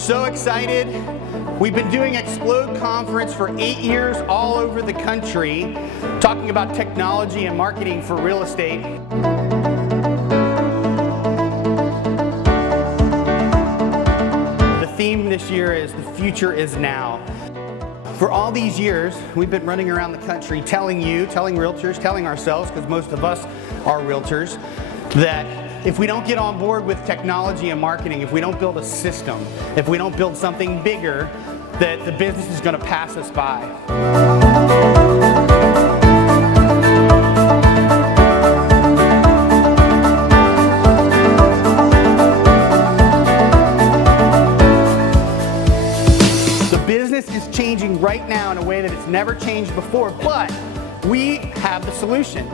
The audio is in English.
so excited. We've been doing Xplode conference for 8 years all over the country, talking about technology and marketing for real estate. The theme this year is the future is now. For all these years, we've been running around the country telling realtors, telling ourselves, because most of us are realtors, that if we don't get on board with technology and marketing, if we don't build a system, if we don't build something bigger, that the business is going to pass us by. The business is changing right now in a way that it's never changed before, but we have the solution.